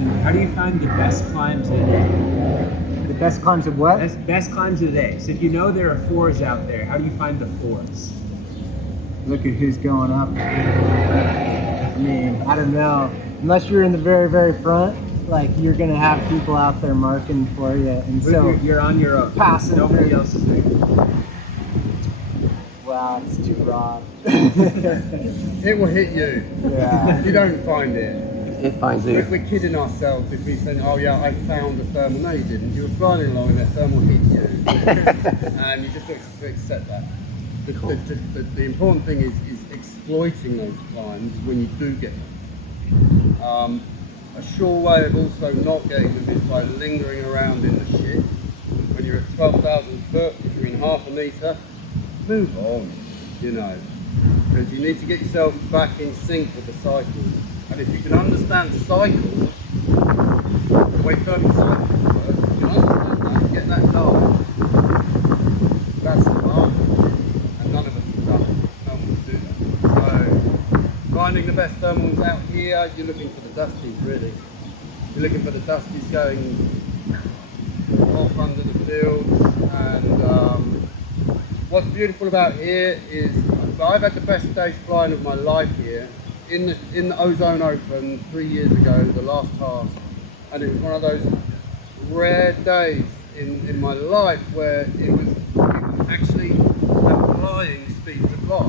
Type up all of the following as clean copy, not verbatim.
question. How do you find the best climbs of the day? The best climbs of what? Best climbs of the day. So if you know there are 4s out there, how do you find the 4s? Look at who's going up. I mean, I don't know. Unless you're in the very, very front, like you're gonna have people out there marking for you, and But so you're on your own. passing Nobody through. else is there. Wow, it's too broad. It will hit you. Yeah. If you don't find it. It finds you. We're kidding ourselves if we say, oh yeah, I found a thermal. No, you didn't. You were flying along and that thermal hit you. And you just have to accept that. The important thing is exploiting those climbs when you do get them. A sure way of also not getting them is by lingering around in the shit. When you're at 12,000 foot, if you're in half a metre, move on, you know. Because you need to get yourself back in sync with the cycles. And if you can understand cycles, the way thermal cycles work, if you can understand that, get that done, that's the mark. And none of us have done it. No one will do that. So, finding the best thermals out here, you're looking for the dusties, really. You're looking for the dusties going off under the fields. And what's beautiful about here is I've had the best days flying of my life here. In the Ozone Open 3 years ago, the last task, and it was one of those rare days in my life where it was actually a flying speed to fly.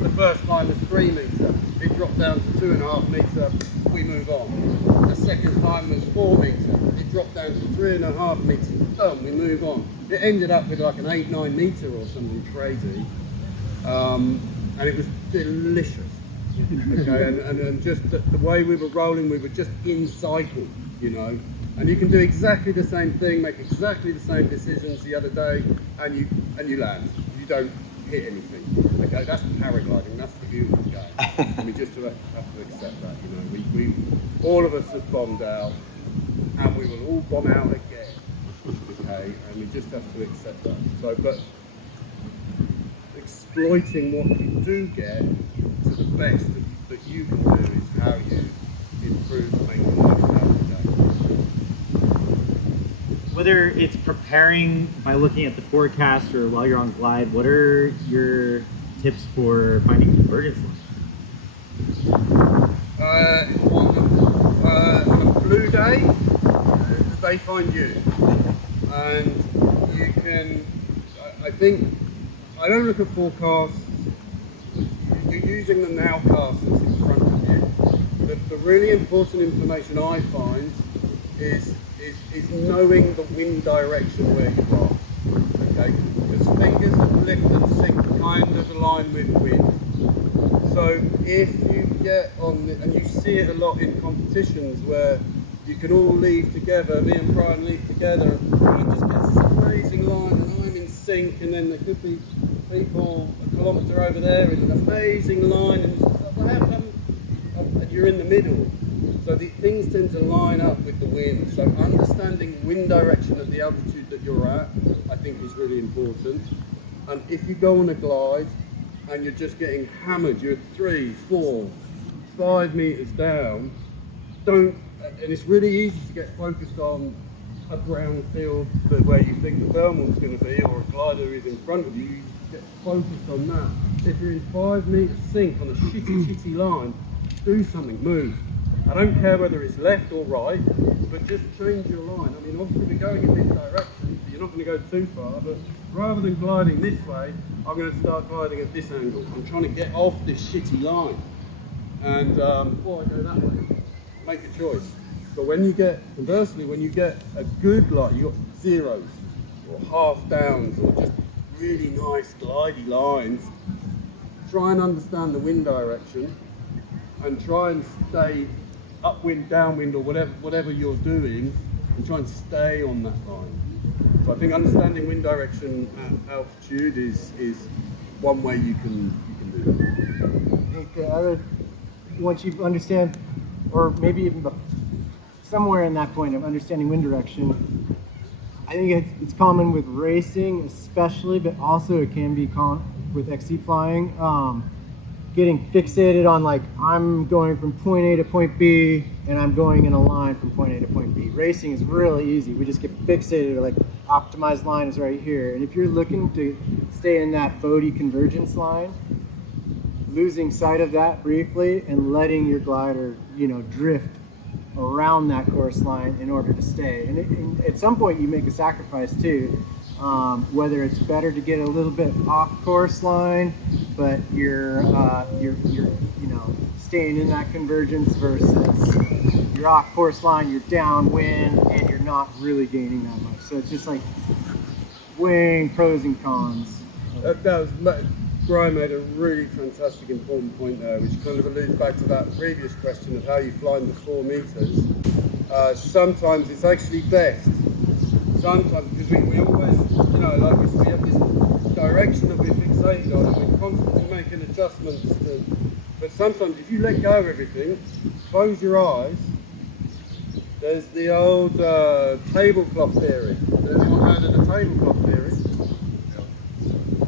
The first climb was 3 metres, it dropped down to 2.5 metres, we move on. The second climb was 4 metres, it dropped down to 3.5 metres, done, we move on. It ended up with like an 8-9 metre or something crazy, and it was delicious. Okay, and just the way we were rolling, we were just in cycle, you know. And you can do exactly the same thing, make exactly the same decisions the other day, and you land. You don't hit anything. Okay, that's paragliding. That's the beautiful game. And we just have to accept that, you know. We all of us have bombed out, and we will all bomb out again. Okay, and we just have to accept that. So, but exploiting what you do get to the best that you can do is how you improve and make the most out of the day. Whether it's preparing by looking at the forecast or while you're on glide, what are your tips for finding convergence lines? On a blue day, they find you. And you can, I think, I don't look at forecasts. You're using the nowcast that's in front of you. The really important information I find is knowing the wind direction where you are. Okay? Because fingers of lift and sink kind of align with wind. So if you get on, and you see it a lot in competitions where you can all leave together, me and Brian leave together, and it just gets this amazing line, and I'm in sync, and then there could be people a kilometre over there in an amazing line, and what happened? And you're in the middle. So the things tend to line up with the wind. So understanding wind direction at the altitude that you're at, I think is really important. And if you go on a glide and you're just getting hammered, you're 3, 4, 5 metres down, don't, and it's really easy to get focused on a brown field where you think the thermal's going to be, or a glider is in front of you, you get focused on that. If you're in 5 metres sink on a shitty line, do something, move. I don't care whether it's left or right, but just change your line. I mean, obviously we're going in this direction, so you're not going to go too far, but rather than gliding this way, I'm going to start gliding at this angle. I'm trying to get off this shitty line. And, or I go that way. Make a choice. But when you get, conversely, when you get a good line, you've got zeros, or half downs, or just really nice glidey lines, try and understand the wind direction, and try and stay upwind, downwind, or whatever you're doing, and try and stay on that line. So I think understanding wind direction at altitude is one way you can do that. Okay, once you understand, or maybe even somewhere in that point of understanding wind direction, I think it's common with racing especially, but also it can be common with XC flying. getting fixated on like, I'm going from point A to point B and I'm going in a line from point A to point B. Racing is really easy. We just get fixated, like optimized line is right here. And if you're looking to stay in that Bodie convergence line, losing sight of that briefly and letting your glider, you know, drift around that course line in order to stay. And at some point you make a sacrifice too, whether it's better to get a little bit off course line, but you're you know, staying in that convergence versus you're off course line, you're downwind, and you're not really gaining that much. So it's just like weighing pros and cons. Brian made a really fantastic, important point there, which kind of alludes back to that previous question of how you fly in the 4 meters. Sometimes it's actually best. Sometimes, because we always, you know, like we have this direction that we're fixated on, and we're constantly making adjustments. But sometimes, if you let go of everything, close your eyes. There's the old tablecloth theory. Has anyone heard of the tablecloth theory?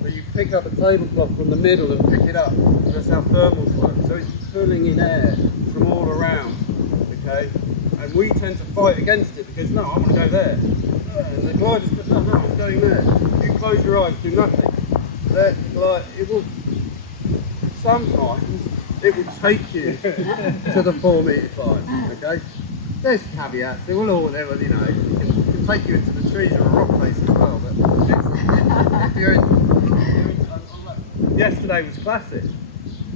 You pick up a tablecloth from the middle and pick it up. That's how thermals work. So it's pulling in air from all around, okay? And we tend to fight against it because, no, I want to go there. And the glider's just, no, I'm going there. You close your eyes, do nothing. It will, sometimes, it will take you to the 4 meter climb, okay? There's caveats, they will all, you know, it can take you into the trees or a rock face as well, but if you're in, yesterday was classic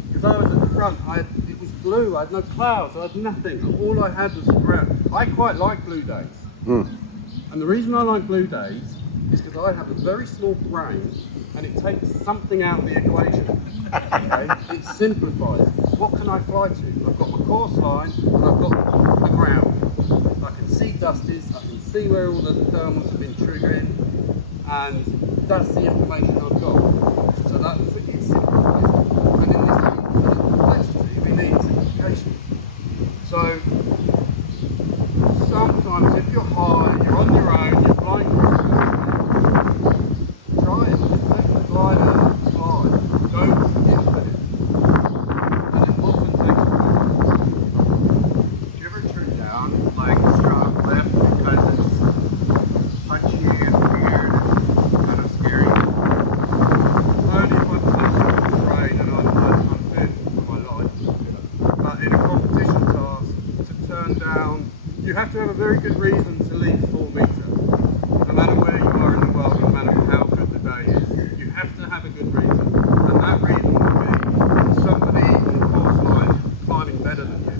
because I was at the front. It was blue. I had no clouds. I had nothing. All I had was the ground. I quite like blue days, and the reason I like blue days is because I have a very small brain, and it takes something out of the equation. Okay, it simplifies. What can I fly to? I've got my course line, and I've got the ground. I can see dusties. I can see where all the thermals have been triggering, and that's the information I've got. So that's it simplifies. And in this complexity, we need simplification. So sometimes if you're high, you're on your own, you're flying try it. Let the glider fly. Don't get with it. And it often takes Do you ever turn down like strong lift because it's punchy and weird and kind of scary? only if I'm close to the terrain and I'm fearful for my life. But in a competition task, to turn down, you have to have a very good reason to leave 4 meter. No matter where you are in the world, no matter how good the day is, you have to have a good reason. And that reason will be somebody on the course line climbing better than you,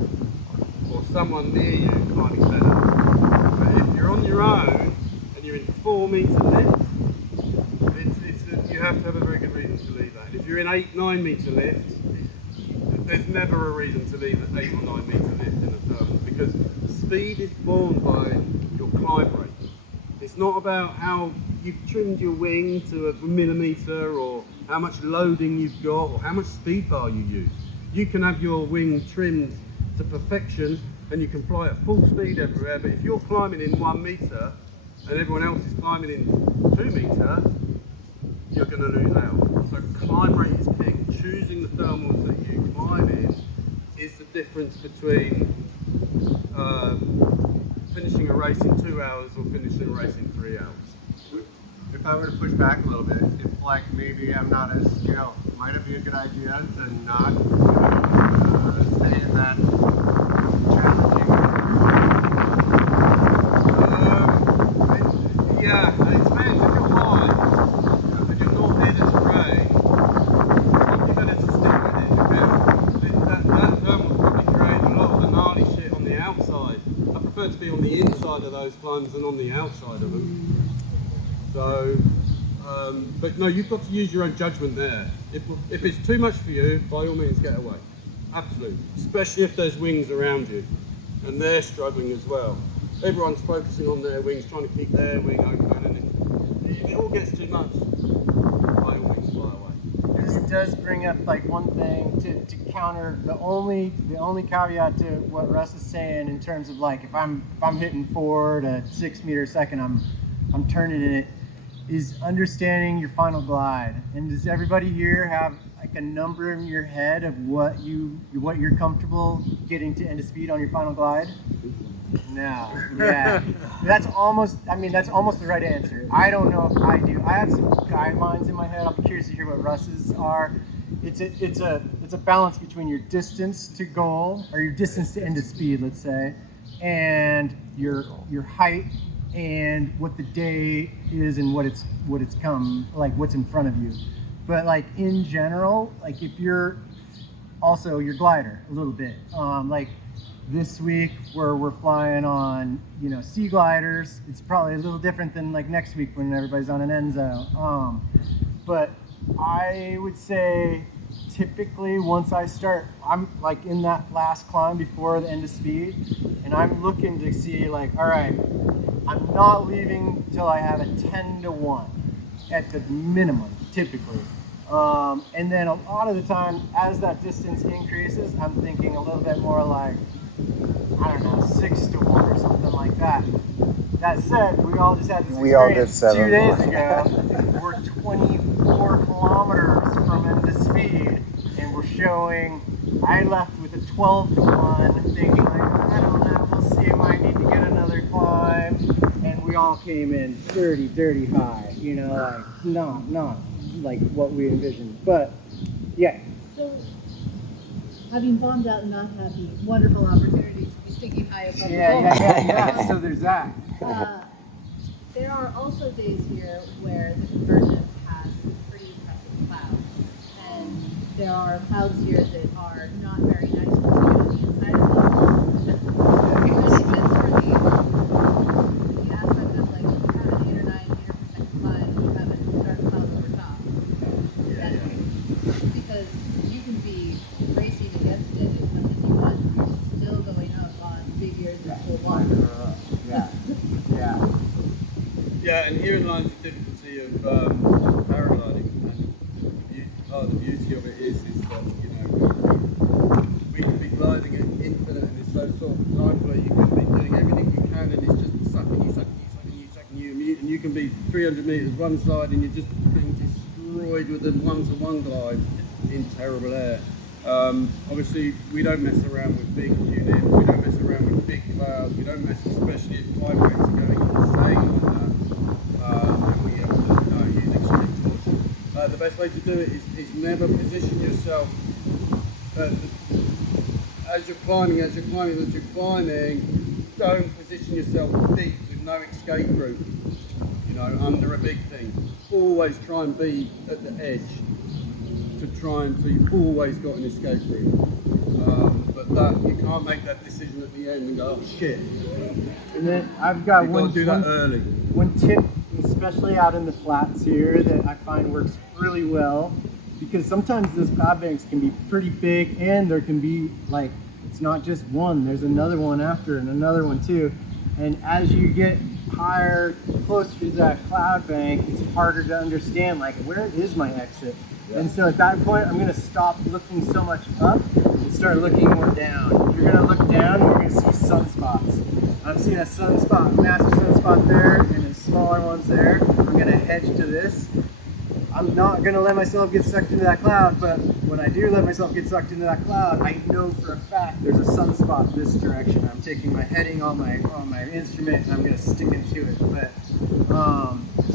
or someone near you climbing better. But if you're on your own and you're in 4 meter lift, you have to have a very good reason to leave that. If you're in 8-9 meter lift, there's never a reason to leave an 8 or 9 meter lift in a thermal, because speed is born by your climb rate. It's not about how you've trimmed your wing to a millimeter, or how much loading you've got, or how much speed bar you use. You can have your wing trimmed to perfection and you can fly at full speed everywhere, but if you're climbing in 1 meter and everyone else is climbing in 2 meter, you're going to lose out. So climb rate is king. Choosing the thermals that you climb in is the difference between finishing a race in 2 hours or finishing a race in 3 hours. If I were to push back a little bit, if like maybe I'm not as, you know, might it be a good idea to not stay in that challenging? Yeah, it depends. If you're high and you're not near the terrain, you're better to stick with it, because that thermal's probably creating a lot of the gnarly shit on the outside. I prefer to be on the inside of those climbs than on the outside of them. So, but no, you've got to use your own judgment there. If it's too much for you, by all means get away. Absolutely. Especially if there's wings around you and they're struggling as well. Everyone's focusing on their wings, trying to keep their wing open, and if it all gets too much, by all means fly away. This does bring up like one thing to counter the only caveat to what Russ is saying in terms of like if I'm hitting 4 to 6 meters a second, I'm turning in it, is understanding your final glide. And does everybody here have like a number in your head of what you're comfortable getting to end of speed on your final glide? No. Yeah. That's almost the right answer. I don't know if I do. I have some guidelines in my head. I'm curious to hear what Russ's are. It's a balance between your distance to goal, or your distance to end of speed, let's say, and your height and what the day is and what's in front of you. But like in general, like if you're also your glider a little bit, like this week where we're flying on, sea gliders, it's probably a little different than like next week when everybody's on an Enzo. But I would say typically once I start, I'm like in that last climb before the end of speed, and I'm looking to see like, all right, I'm not leaving till I have a 10-1 at the minimum, typically. And then a lot of the time, as that distance increases, I'm thinking a little bit more like, I don't know, 6-1 or something like that. That said, we all just had this experience 2 days ago. We're 24 kilometers from end of speed, and we're showing, I left with a 12-1, thinking like, I don't know, we'll see, I might need to get another climb. And we all came in dirty high, like not like what we envisioned. But yeah. So, having bombed out and not having wonderful opportunities to be sticking high above the goal. Yeah. So there's that. There are also days here where the convergence has pretty impressive clouds. And there are clouds here that are not very nice once you get on the inside of them. Does it make sense for the aspect of like, you have an 8 or 9 meter per second climb, and you have a dark cloud over top? Because you can be racing against it as much as you want, you're still going up on figures that will walk. Yeah, and herein lies the difficulty of paragliding. And part of the beauty of it is that, we can be gliding at infinite, and it's those sort of times where you can be doing everything you can, and it's just sucking you, and you can be 300 meters one side, and you're just being destroyed with a one-to-one glide in terrible air. Obviously, we don't mess around with big units, we don't mess around with big clouds, we don't mess, especially if climb rates are going insane like that. And we have to use extreme caution. The best way to do it is never position yourself as you're climbing, don't position yourself deep with no escape route, under a big thing. Always try and be at the edge so you've always got an escape route. But that you can't make that decision at the end and go, oh shit. And then I've got You've got to do that early. One tip, especially out in the flats here, that I find works really well, because sometimes those cloud banks can be pretty big, and there can be like, it's not just one, there's another one after and another one too. And as you get higher, closer to that cloud bank, it's harder to understand, like, where is my exit? And so at that point, I'm going to stop looking so much up and start looking more down. You're going to look down and you're going to see sunspots. I'm seeing a sunspot, massive sunspot there, and then smaller ones there. I'm going to hedge to this. I'm not going to let myself get sucked into that cloud, but when I do let myself get sucked into that cloud, I know for a fact there's a sunspot this direction. I'm taking my heading on my instrument and I'm going to stick into it. But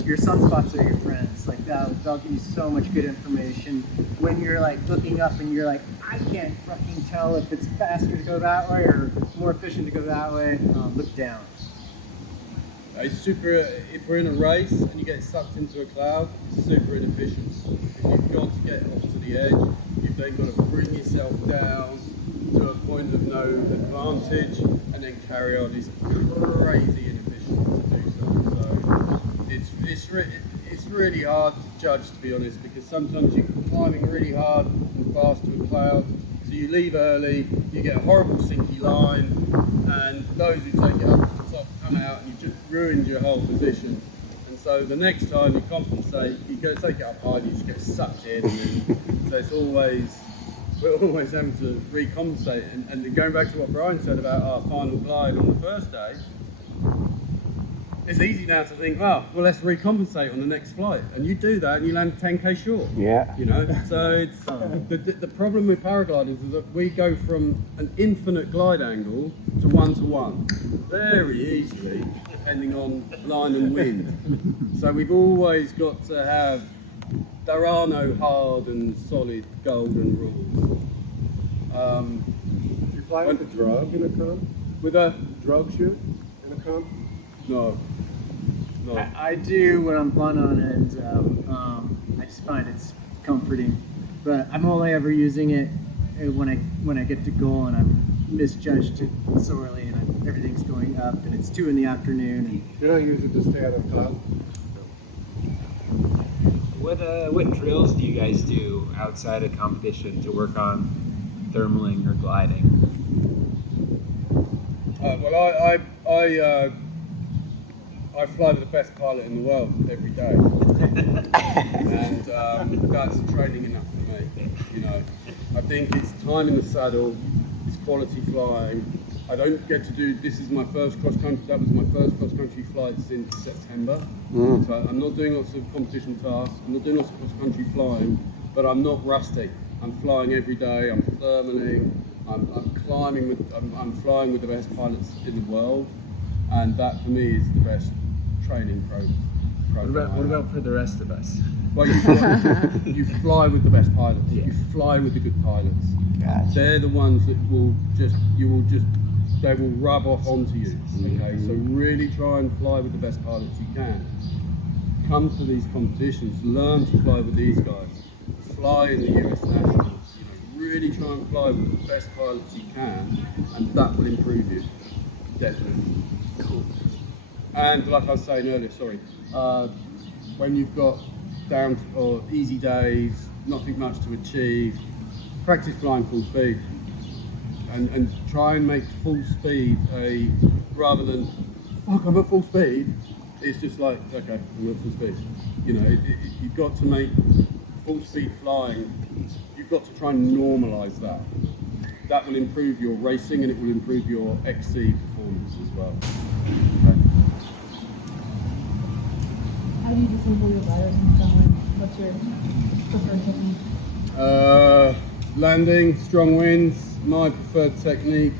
your sunspots are your friends. Like they'll give you so much good information when you're like looking up and you're like, I can't fucking tell if it's faster to go that way or more efficient to go that way. Look down. It's super, if we're in a race and you get sucked into a cloud, it's super inefficient. Because you've got to get off to the edge, you've then got to bring yourself down to a point of no advantage and then carry on. It's crazy inefficient to do so. So it's really hard to judge, to be honest, because sometimes you're climbing really hard and fast to a cloud, so you leave early, you get a horrible sinky line, and those who take it up to the top come out and you've just ruined your whole position. And so the next time you compensate, you go take it up high, you just get sucked in, and so we're always having to recompensate. And going back to what Brian said about our final glide on the first day, it's easy now to think, well, let's recompensate on the next flight, and you do that, and you land 10k short. Yeah. You know, so it's the problem with paragliders is that we go from an infinite glide angle to 1-to-1 very easily, depending on line and wind. So we've always got to have. There are no hard and solid golden rules. You fly with a Drogue in a comp? With a Drogue shoot in a comp? no. I do when I'm flying on it. I just find it's comforting, but I'm only ever using it when I get to goal and I'm misjudged it so early and everything's going up and it's 2 in the afternoon. And You don't use it to stay out of cloud? What drills do you guys do outside of competition to work on thermaling or gliding? Well, I fly with the best pilot in the world every day, and that's training enough for me. You know, I think it's time in the saddle, it's quality flying. I don't get to do. This is my first cross country. That was my first cross country flight since September. So I'm not doing lots of competition tasks. I'm not doing lots of cross country flying, but I'm not rusty. I'm flying every day. I'm thermaling. I'm climbing with. I'm flying with the best pilots in the world, and that for me is the best training program. What about for the rest of us? Well, you fly with the best pilots. You fly with the good pilots. Gotcha. They're the ones that they will rub off onto you. Okay, so really try and fly with the best pilots you can. Come to these competitions, learn to fly with these guys. Fly in the US Nationals. You know, really try and fly with the best pilots you can, and that will improve you. Definitely. Cool. And like I was saying earlier, when you've got down or easy days, nothing much to achieve, practice flying full speed. And try and make full speed rather than, I'm at full speed. It's just like, okay, I'm at full speed. You know, you've got to make full speed flying, you've got to try and normalise that. That will improve your racing and it will improve your XC performance as well. Okay. How do you disable your gliders and someone? What's your preferred technique? Landing, strong winds. My preferred technique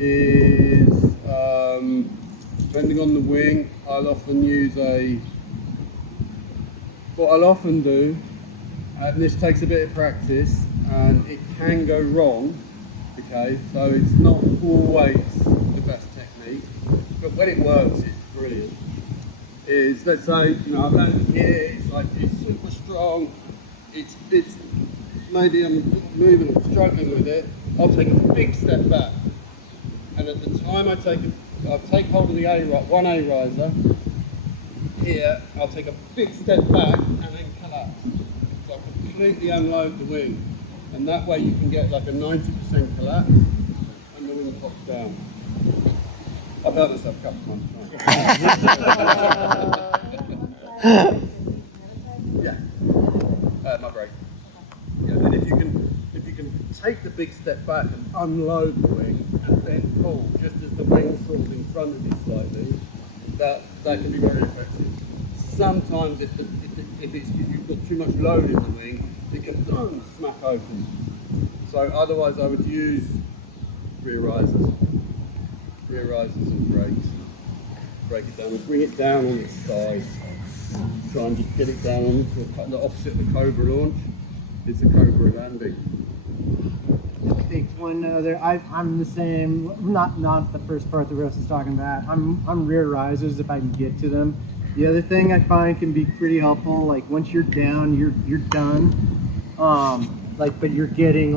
is, depending on the wing, I'll often use what I'll often do, and this takes a bit of practice, and it can go wrong, okay, so it's not always the best technique, but when it works, it's brilliant. Is, let's say, I've landed here, it's super strong, it's maybe I'm moving, struggling with it, I'll take a big step back, and at the time I'll take hold of the one A riser here, I'll take a big step back and then collapse. So I'll completely unload the wing, and that way you can get like a 90% collapse and the wing pops down. I've hurt myself a couple of times. Yeah, my brake. Yeah, and if you can take the big step back and unload the wing and then pull just as the wing falls in front of you slightly, that can be very effective. Sometimes if you've got too much load in the wing, it can smack open. So otherwise I would use rear risers and brakes. Break it down and bring it down on its side. Try and just get it down onto the opposite of the Cobra launch. It's a Cobra landing. I think one other, I'm the same, not the first part that Russ is talking about. I'm rear risers if I can get to them. The other thing I find can be pretty helpful, like once you're down, you're done. But you're getting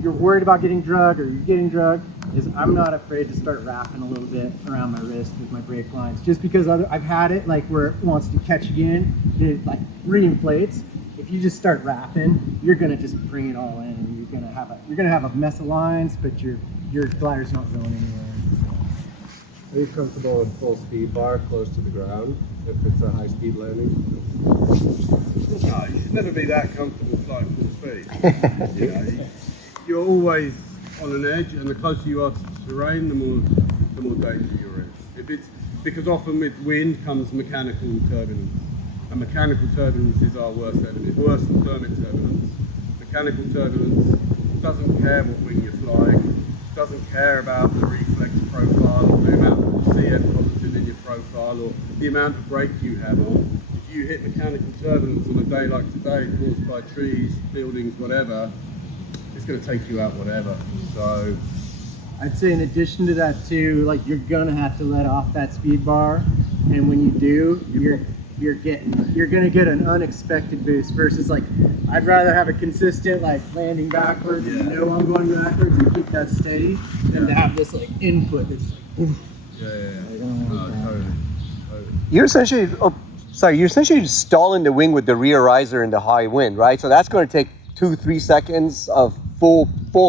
you're worried about getting drugged or you're getting drugged, is I'm not afraid to start wrapping a little bit around my wrist with my brake lines. Just because I've had it where it wants to catch again, it reinflates. If you just start wrapping, you're gonna just bring it all in, and you're gonna have a mess of lines, but your glider's not going anywhere. Are you comfortable with full speed bar close to the ground if it's a high speed landing? No, you should never be that comfortable flying full speed. You're always on an edge, and the closer you are to the terrain, the more danger you're in. because often with wind comes mechanical turbulence. And mechanical turbulence is our worst enemy, worse than thermic turbulence. Mechanical turbulence doesn't care what wing you're flying, doesn't care about the reflex profile, or the amount of CM positive in your profile, or the amount of brake you have on. If you hit mechanical turbulence on a day like today, caused by trees, buildings, whatever, it's going to take you out whatever. So I'd say in addition to that too, like you're gonna have to let off that speed bar, and when you do, you're gonna get an unexpected boost versus like I'd rather have a consistent like landing backwards and know I'm going backwards and keep that steady than to have this like input that's like oof. Totally. You're essentially, you're essentially stalling the wing with the rear riser in the high wind, right? So that's going to take 2-3 seconds of full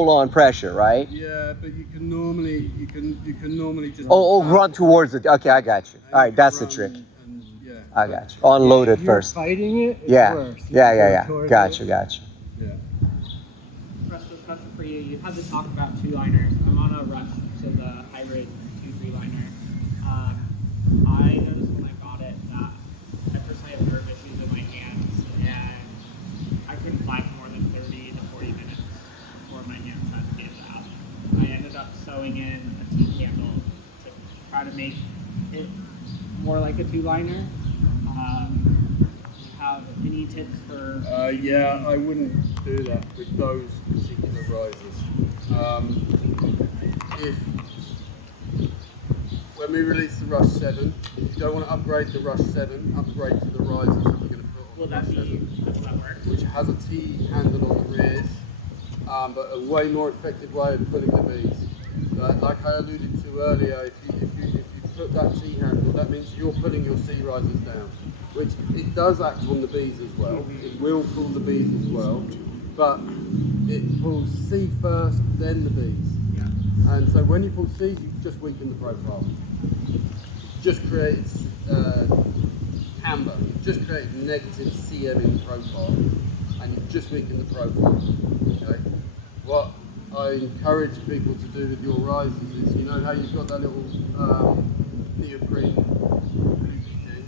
on pressure, right? Yeah, but you can normally just Run towards it. Okay, I got you. All right, that's the trick. And, yeah, I got you. Unload it If you're first. fighting it, it's Yeah, worse. yeah. Towards Got you. yeah. Russ, this question for you. You had to talk about two-liners. I'm on a Rush, which is a hybrid 2-3-liner. I noticed when I bought it that I personally have nerve issues with my hands, and I couldn't fly for more than 30 to 40 minutes before my hands had to give out. I ended up sewing in a T-candle to try to make it more like a two-liner. Do you have any tips for? Yeah, I wouldn't do that with those particular risers. When we release the Rush 7, if you don't want to upgrade the Rush 7, upgrade to the risers that we're going to put on Will the that Rush be? 7, Does that work? which has a T handle on the rears, but a way more effective way of putting the bees. Like I alluded to earlier, if you put that T handle, that means you're putting your C risers down, which it does act on the bees as well. It will pull the bees as well, but it pulls C first, then the bees. And so when you pull C, you just weaken the profile. Just creates camber. You just create negative CM in the profile, and you just weaken the profile. Okay. What I encourage people to do with your risers is, you know how you've got that little neoprene loopy thing,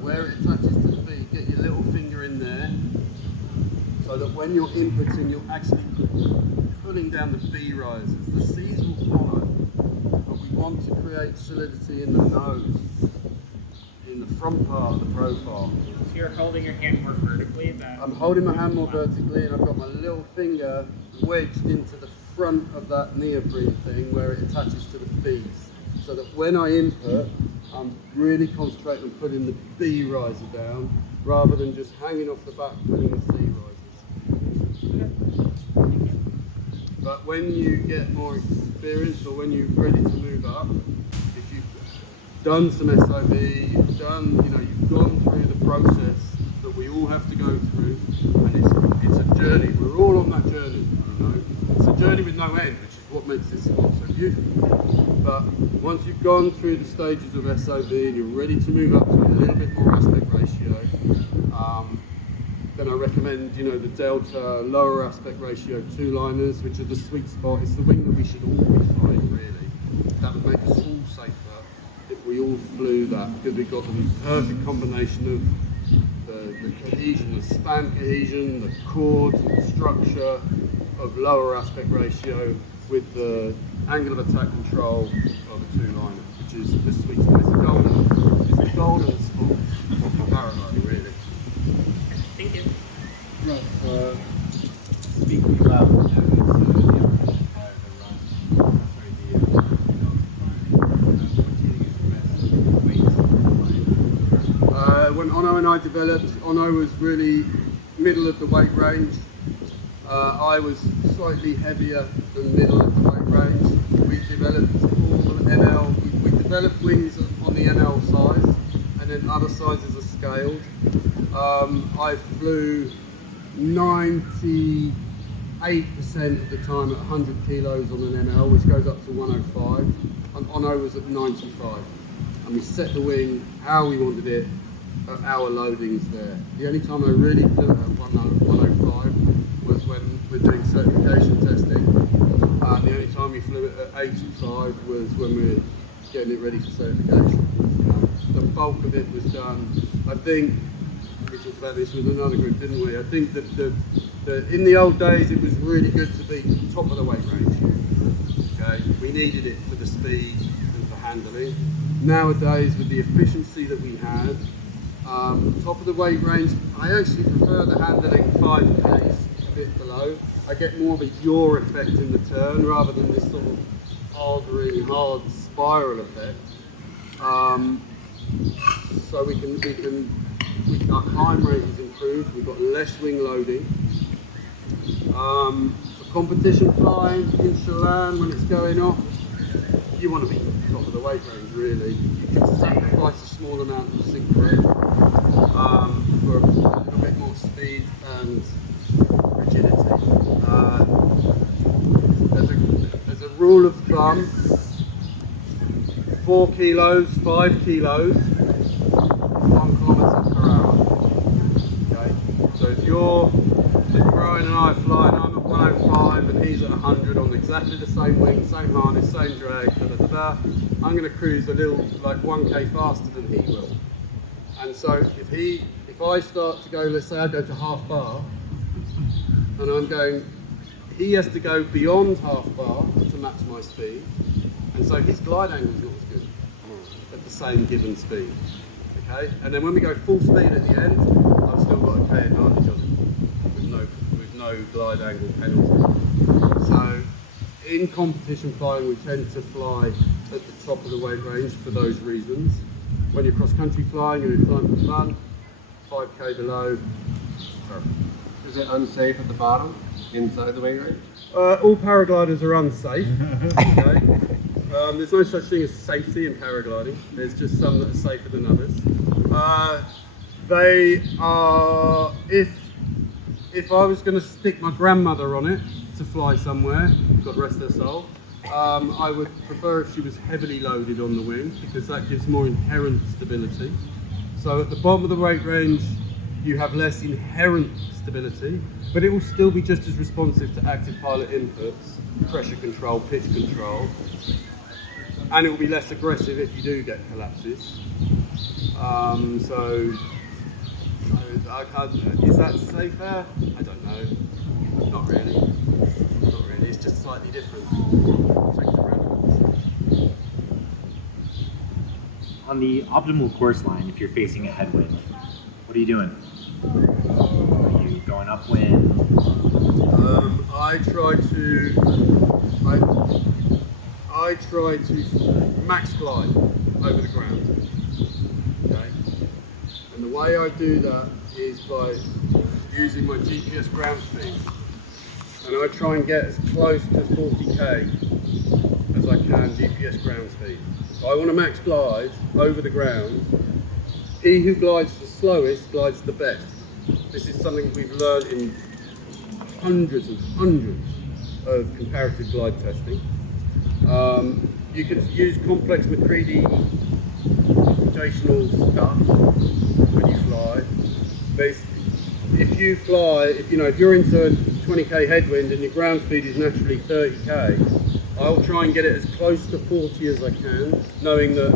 where it attaches to the bee, get your little finger in there, so that when you're inputting, you're actually pulling down the bee risers. The C's will follow, but we want to create solidity in the nose, in the front part of the profile. So you're holding your hand more vertically. I'm holding my hand more vertically, and I've got my little finger wedged into the front of that neoprene thing where it attaches to the bees, so that when I input, I'm really concentrating on putting the B riser down rather than just hanging off the back putting the C risers. But when you get more experience, or when you're ready to move up, if you've done some SOB, you've gone through the process that we all have to go through, and it's a journey. We're all on that journey, you know. It's a journey with no end, which is what makes this sport so beautiful. But once you've gone through the stages of SOB and you're ready to move up to a little bit more aspect ratio, then I recommend, the Delta lower aspect ratio 2-liners, which are the sweet spot. It's the wing that we should all be flying, really. That would make us all safer if we all flew that, because we've got the perfect combination of the cohesion, the span cohesion, the chord structure of lower aspect ratio with the angle of attack control of a 2-liner, which is the sweet spot. It's the golden spot for parallel, really. Thank you. Speaking about when Ono and I developed, Ono was really middle of the weight range. I was slightly heavier than middle of the weight range. We developed all NL. We developed wings on the NL size, and then other sizes are scaled. I flew 98% of the time at 100 kilos on an NL, which goes up to 105. And Ono was at 95. And we set the wing how we wanted it at our loadings there. The only time I really flew at 105 was when we're doing certification testing. The only time we flew it at 85 was when we're getting it ready for certification. The bulk of it was done. I think we talked about this with another group, didn't we? I think that in the old days it was really good to be top of the weight range. Okay, we needed it for the speed and for handling. Nowadays, with the efficiency that we have, top of the weight range, I actually prefer the handling 5Ks a bit below. I get more of a yaw effect in the turn rather than this sort of hard spiral effect. So our climb rate is improved. We've got less wing loading. For competition flying in Chelan when it's going off, you want to be top of the weight range really. You can sacrifice a small amount of sink rate for a little bit more speed and rigidity. As a rule of thumb, 4 kilos, 5 kilos, 1 kilometre per hour. Okay, so if Brian and I are flying, I'm at 105 and he's at 100 on exactly the same wing, same harness, same drag, I'm going to cruise a little, like 1k faster than he will. And so if I start to go, let's say I go to half bar, and I'm going, he has to go beyond half bar to match my speed, and so his glide angle is not as good at the same given speed. Okay, and then when we go full speed at the end, I've still got a K advantage on it with no glide angle penalty. So in competition flying, we tend to fly at the top of the weight range for those reasons. When you're cross country flying and you're flying for fun, 5k below. Is it unsafe at the bottom, inside the weight range? All paragliders are unsafe. Okay? There's no such thing as safety in paragliding. There's just some that are safer than others. They are, if I was going to stick my grandmother on it to fly somewhere, God rest her soul, I would prefer if she was heavily loaded on the wing because that gives more inherent stability. So at the bottom of the weight range, you have less inherent stability, but it will still be just as responsive to active pilot inputs, pressure control, pitch control, and it will be less aggressive if you do get collapses. Is that safer? I don't know. Not really. Not really. It's just slightly different. On the optimal course line, if you're facing a headwind, what are you doing? Are you going upwind? I try to max glide over the ground. Okay? And the way I do that is by using my GPS ground speed. And I try and get as close to 40k as I can GPS ground speed. If I want to max glide over the ground, he who glides the slowest glides the best. This is something we've learned in hundreds and hundreds of comparative glide testing. You can use complex McCready computational stuff when you fly. But if you're into a 20k headwind and your ground speed is naturally 30k, I'll try and get it as close to 40 as I can, knowing that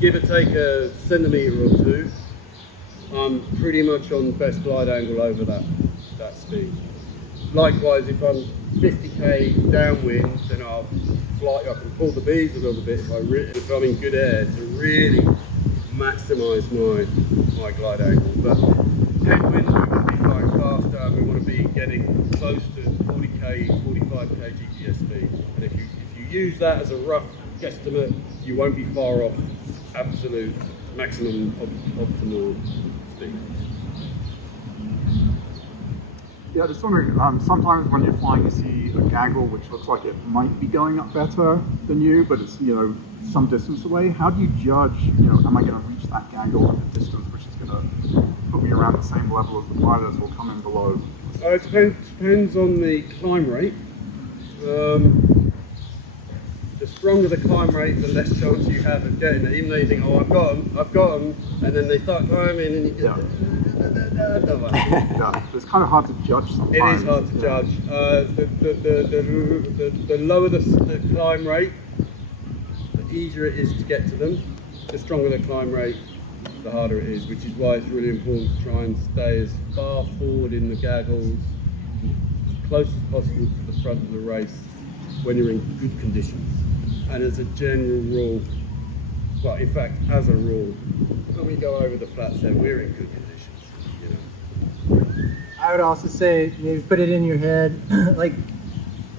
give or take a centimetre or two, I'm pretty much on best glide angle over that speed. Likewise, if I'm 50k downwind, then I can pull the bees a little bit if I'm in good air to really maximise my glide angle. But headwind, we want to be flying faster, and we want to be getting close to 40k, 45k GPS speed. And if you use that as a rough guesstimate, you won't be far off absolute maximum optimal speed. Yeah, just wondering, sometimes when you're flying you see a gaggle which looks like it might be going up better than you, but it's, some distance away. How do you judge, am I going to reach that gaggle at a distance which is going to put me around the same level as the pilots or come in below? It depends on the climb rate. The stronger the climb rate, the less chance you have of getting it. Even though you think, oh, I've got them, and then they start climbing and you get... Yeah, it's kind of hard to judge sometimes. It is hard to judge. The lower the climb rate, easier it is to get to them, the stronger the climb rate, the harder it is, which is why it's really important to try and stay as far forward in the gaggles, as close as possible to the front of the race when you're in good conditions. And as a general rule, well, in fact, as a rule, when we go over the flats there, we're in good conditions, you know. I would also say maybe put it in your head, like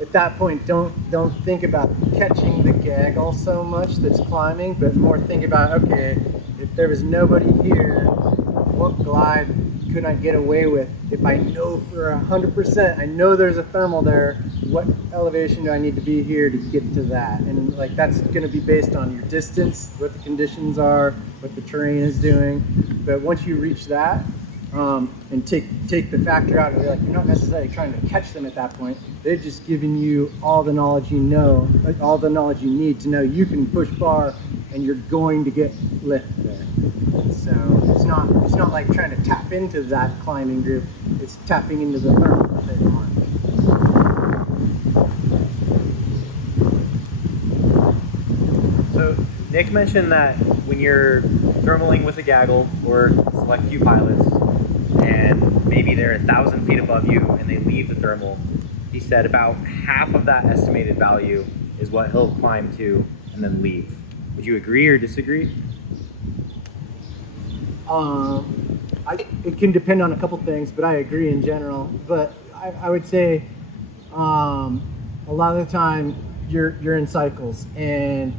at that point, don't think about catching the gaggle so much that's climbing, but more think about, okay, if there was nobody here, what glide could I get away with? If I know for 100%, I know there's a thermal there, what elevation do I need to be here to get to that? And like that's going to be based on your distance, what the conditions are, what the terrain is doing. But once you reach that, and take the factor out of it, like you're not necessarily trying to catch them at that point. They've just given you all the knowledge you know, like all the knowledge you need to know you can push bar and you're going to get lift there. So it's not like trying to tap into that climbing group. It's tapping into the thermal that they want. So Nick mentioned that when you're thermaling with a gaggle or select few pilots, and maybe they're 1,000 feet above you and they leave the thermal, he said about half of that estimated value is what he'll climb to and then leave. Would you agree or disagree? It can depend on a couple things, but I agree in general. But I would say a lot of the time you're in cycles, and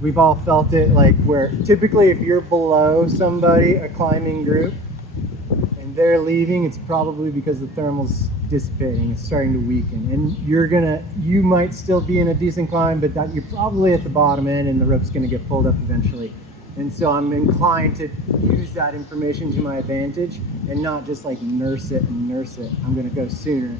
we've all felt it, like where typically if you're below somebody, a climbing group, and they're leaving, it's probably because the thermal's dissipating, it's starting to weaken, and you might still be in a decent climb, but that you're probably at the bottom end and the rope's gonna get pulled up eventually. And so I'm inclined to use that information to my advantage and not just like nurse it. I'm gonna go sooner.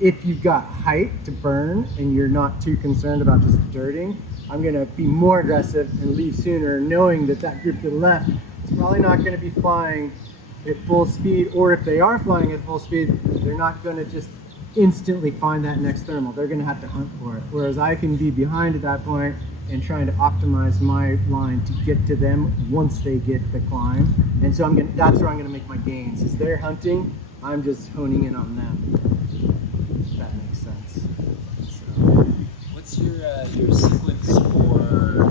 If you've got height to burn and you're not too concerned about just dirting, I'm gonna be more aggressive and leave sooner, knowing that that group to the left is probably not gonna be flying at full speed, or if they are flying at full speed, they're not gonna just instantly find that next thermal. They're gonna have to hunt for it. Whereas I can be behind at that point and trying to optimize my line to get to them once they get the climb. And so that's where I'm gonna make my gains. As they're hunting, I'm just honing in on them. If that makes sense. So. What's your sequence for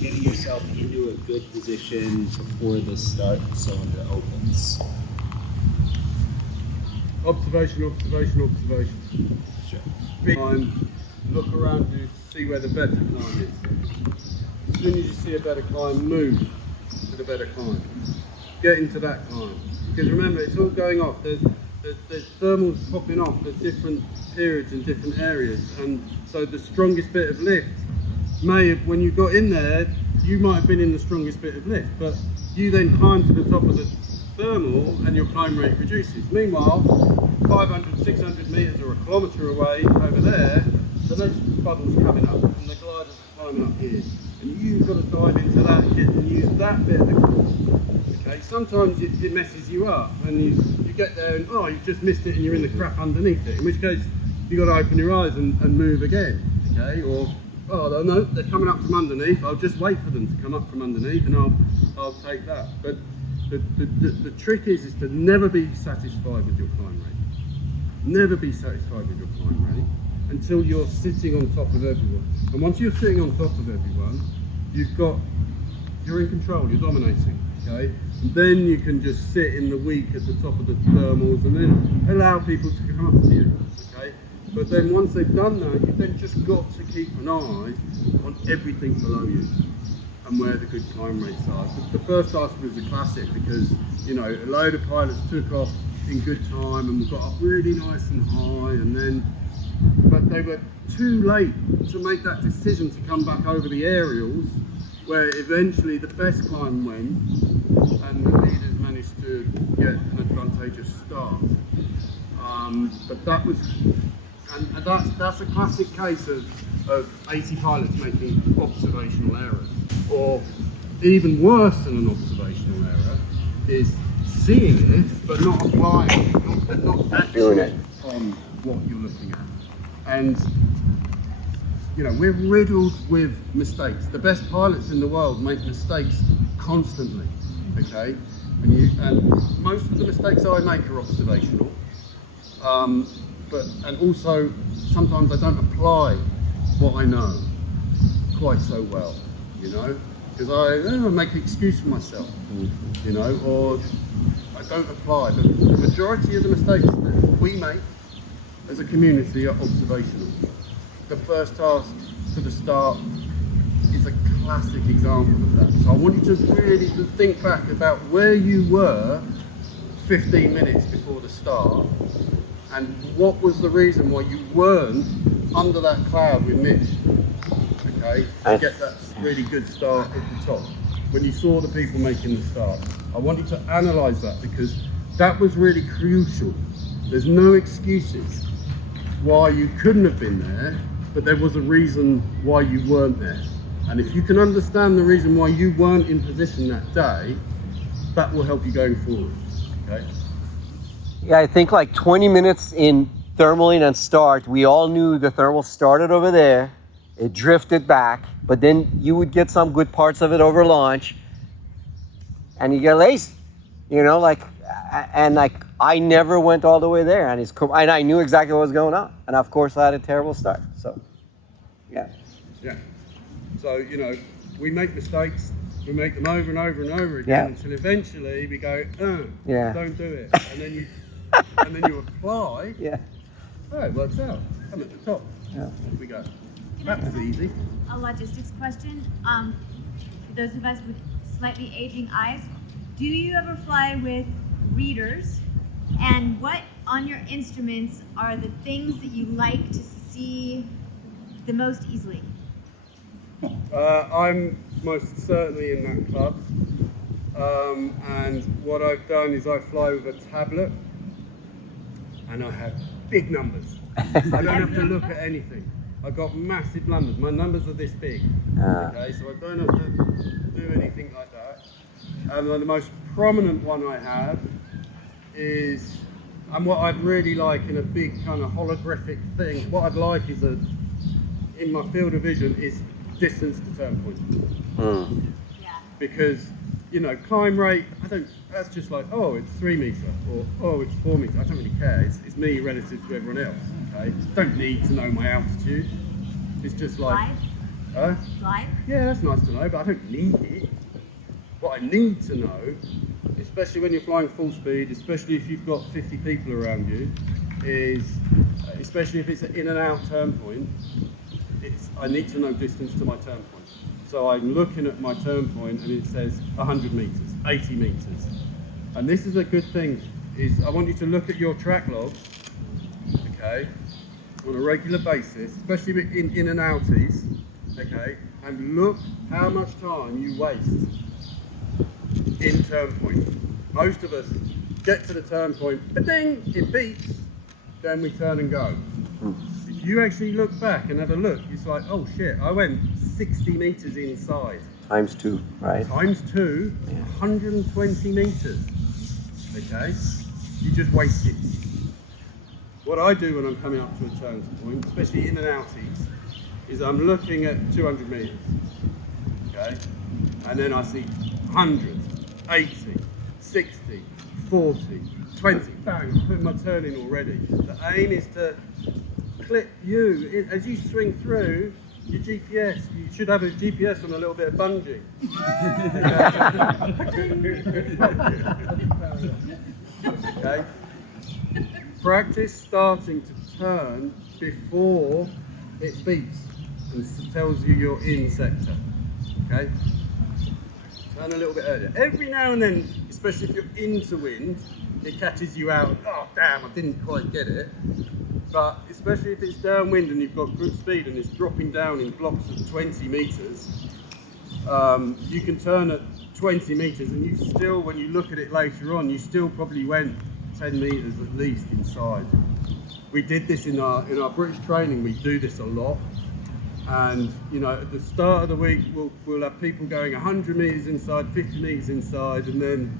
getting yourself into a good position before the start cylinder opens? Observation. Sure. Big time, look around you, see where the better climb is. As soon as you see a better climb, move to the better climb. Get into that climb. Because remember, it's all going off. There's thermals popping off at different periods in different areas. And so the strongest bit of lift when you got in there, you might have been in the strongest bit of lift, but you then climb to the top of the thermal and your climb rate reduces. Meanwhile, 500, 600 meters or a kilometer away over there, the next bubble's coming up and the gliders are climbing up here. And you've got to dive into that and use that bit of the course. Okay, sometimes it messes you up and you get there and you've just missed it and you're in the crap underneath it, in which case you've got to open your eyes and move again. Okay, or no, they're coming up from underneath, I'll just wait for them to come up from underneath and I'll take that. But the trick is to never be satisfied with your climb rate. Never be satisfied with your climb rate until you're sitting on top of everyone. And once you're sitting on top of everyone, you're in control, you're dominating, okay? And then you can just sit in the weak at the top of the thermals and then allow people to come up to you, okay? But then once they've done that, you've then just got to keep an eye on everything below you and where the good climb rates are. The first article is a classic because, a load of pilots took off in good time and we got up really nice and high, but they were too late to make that decision to come back over the aerials, where eventually the best climb went and the leaders managed to get an advantageous start. But that was, and that's a classic case of 80 pilots making observational errors. Or even worse than an observational error is seeing it but not applying it, not actually on what you're looking at. And you know, we're riddled with mistakes. The best pilots in the world make mistakes constantly, okay? And most of the mistakes I make are observational. And also, sometimes I don't apply what I know quite so well, you know? Because I make an excuse for myself, you know, or I don't apply. But the majority of the mistakes that we make as a community are observational. The first task to the start is a classic example of that. So I want you to really think back about where you were 15 minutes before the start and what was the reason why you weren't under that cloud with Mitch, okay, to get that really good start at the top. When you saw the people making the start, I want you to analyse that because that was really crucial. There's no excuses why you couldn't have been there, but there was a reason why you weren't there. And if you can understand the reason why you weren't in position that day, that will help you going forward, okay? Yeah, I think like 20 minutes in thermaling and start, we all knew the thermal started over there, it drifted back, but then you would get some good parts of it over launch, and you get lazy, you know, like, and like I never went all the way there, and I knew exactly what was going on, and of course I had a terrible start. So, yeah. Yeah. So you know, we make mistakes, we make them over and over and over again until eventually we go, don't do it, and then you apply. Yeah. Oh, it works out. I'm at the top. Yeah. Off we go. That was easy. A logistics question. For those of us with slightly aging eyes, do you ever fly with readers? And what on your instruments are the things that you like to see the most easily? I'm most certainly in that club. And what I've done is I fly with a tablet and I have big numbers. I don't have to look at anything. I've got massive numbers. My numbers are this big. Okay, so I don't have to do anything like that. And the most prominent one I have is, and what I'd really like in a big kind of holographic thing, what I'd like is in my field of vision is distance to turn point. Because, you know, climb rate, that's just like, oh, it's 3 meters, or oh, it's 4 meters. I don't really care. It's me relative to everyone else. Okay, don't need to know my altitude. It's just like, Live? Yeah, that's nice to know, but I don't need it. What I need to know, especially when you're flying full speed, especially if you've got 50 people around you, is, especially if it's an in and out turn point, I need to know distance to my turn point. So I'm looking at my turn point and it says 100 meters, 80 meters. And this is a good thing, is I want you to look at your track logs, okay, on a regular basis, especially in and outies, okay, and look how much time you waste in turn point. Most of us get to the turn point, but ding, it beeps, then we turn and go. If you actually look back and have a look, it's like, oh shit, I went 60 meters inside. Times 2, right? Times 2, 120 meters, okay? You just wasted. What I do when I'm coming up to a turn point, especially in and outies, is I'm looking at 200 meters, okay? And then I see 100, 80, 60, 40, 20, bang, I'm putting my turn in already. The aim is to clip you, as you swing through your GPS, you should have a GPS on a little bit of bungee. Okay? Practice starting to turn before it beeps and tells you you're in sector. Okay? Turn a little bit earlier. Every now and then, especially if you're into wind, it catches you out. Oh damn, I didn't quite get it. But especially if it's downwind and you've got good speed and it's dropping down in blocks of 20 meters, you can turn at 20 meters and you still, when you look at it later on, you still probably went 10 meters at least inside. We did this in our British training, we do this a lot. And you know, at the start of the week, we'll have people going 100 meters inside, 50 meters inside, and then,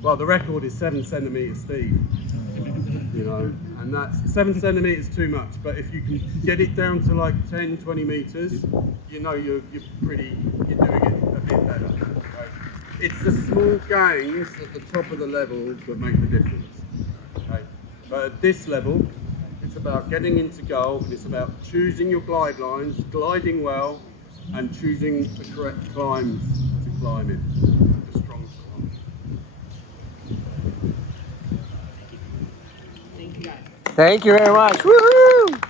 well, the record is 7 centimeters, Steve. You know, And that's 7 centimeters too much, but if you can get it down to like 10, 20 meters, you know you're doing it a bit better. Right? It's the small gains at the top of the level that make the difference. Okay? But at this level, it's about getting into goal, and it's about choosing your glide lines, gliding well, and choosing the correct climbs to climb in, the strong climb. Thank you guys. Thank you very much. Woohoo!